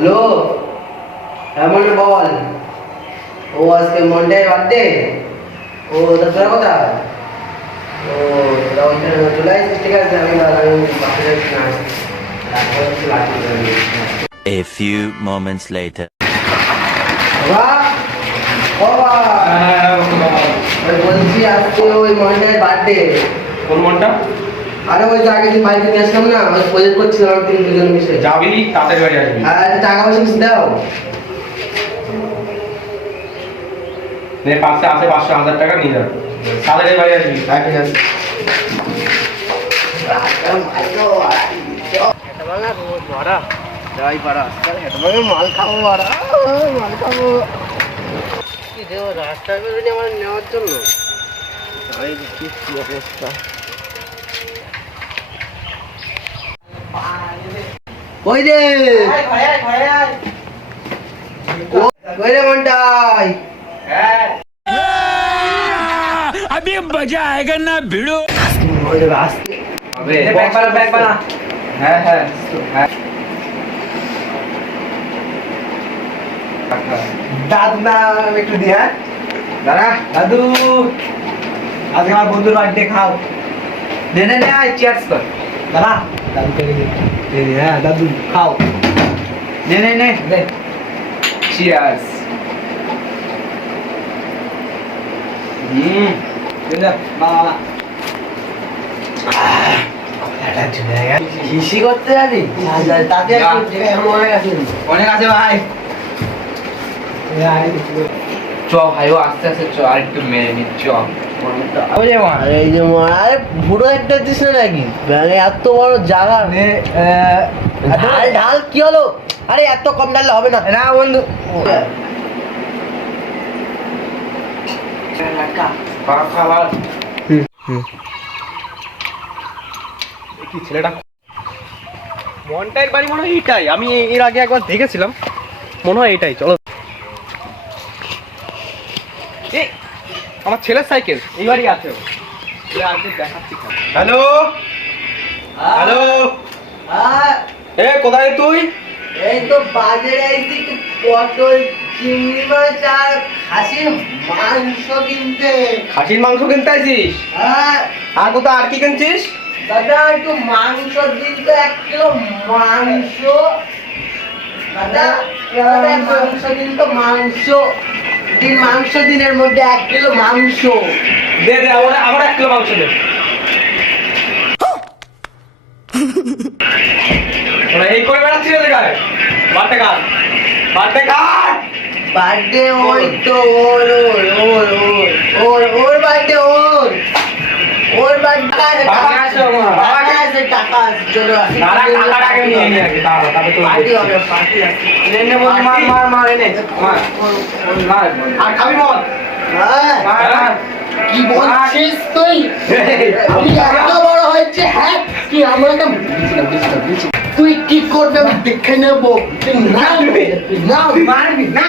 Hello, এমন বল। ও আজকে Monday birthday. ও তোরা কোথায়? ও তোরা ওইখানে চলে আসছিস, ঠিক আছে। আমি বাসে যাচ্ছি না। A few moments later. বলছি আজকে ওই মন্ডের বার্থডে। কোন মনটা? আরে ওই যে আগের দিন বাইকে নিয়ে আসলাম না, ওই প্রজেক্ট করছিলাম দুজন মিশে। যাবি তাড়াতাড়ি বাড়ি আসবি। হ্যাঁ, টাকা পয়সা কিছু দাও। পাশে আছে 500-1000 টাকা নিয়ে যাবে, তাড়াতাড়ি বাড়ি আসবি। ঠিক আছে। মাল খাবো, মাল খাবো। রাস্তায় বেরোনি আমার নেওয়ার জন্য। কি অবস্থা। ওই রে ওই রে মন্টাই। अभी मजा आएगा ना भिड़ो। ব্যাগ বানা। হ্যাঁ হ্যাঁ হ্যাঁ। দাদু না একটু দিয়ে। দাদা দাদু, আজকে আমার বন্ধুর বার্থডে, খাও। নে নে নে, চিয়ার্স কর। দাদা দাদুকে হ্যাঁ দাদু খাও। নে নে নে নে, চিয়ার্স। হিসি করতে যাবি? তাতে অনেক আছে ভাই। চ ভাই, ও আস্তে আস্তে চ, আর একটু মেরে নি, চ। এই যে আরে বুড়ো একটা দিস না নাকি? মানে এত বড় জায়গা ঢাল ঢাল কি হলো? আরে এত কম ঢাললে হবে না। না বন্ধু, কি ছেলেটা। মনটাইর বাড়ি মনে হয় এইটাই, আমি এর আগে একবার দেখেছিলাম, মনে হয় এইটাই। চলো, এই আমার ছেলের সাইকেল এই বাড়ি আছে। দেখাচ্ছি। হ্যালো হ্যালো, এ কোথায় তুই? এই তো বাজারে আইছি একটু পটল, চিংড়ি মাছ আর খাসির মাংস কিনতে। খাসির মাংস কিনতে আইছিস? হ্যাঁ আর কোথায় আর কি কিনছিস? দাদা একটু মাংস দিন তো, 1 কিলো মাংস। দাদা দাদা মাংস দিন তো, মাংস দিন, মাংস দিনের মধ্যে 1 কিলো মাংস। দে দে, আমার 1 কিলো মাংস দে। এই করে বেড়াচ্ছিস গায়ে? বাড়তে কাট, বাড়তে কাট। বার্থডে ওই তো ওর বার্থডে, ওর বার্থডে। বাবা আসো, টাকা আছে, টাকা আছে, চলো আসি। না না, টাকাটাকে নিয়ে নিয়ে আসি, তাহলে তো পার্টি হবে, পার্টি আছে। এনে বল, মার মার মার, এনে মার মার। আর খাবি মদ? হ্যাঁ মার। কি বলছিস তুই? আমি এত বড় হয়েছে, হ্যাঁ কি আমাকে তুই কি করবে আমি দেখে নেবো। তুই না মারবি না।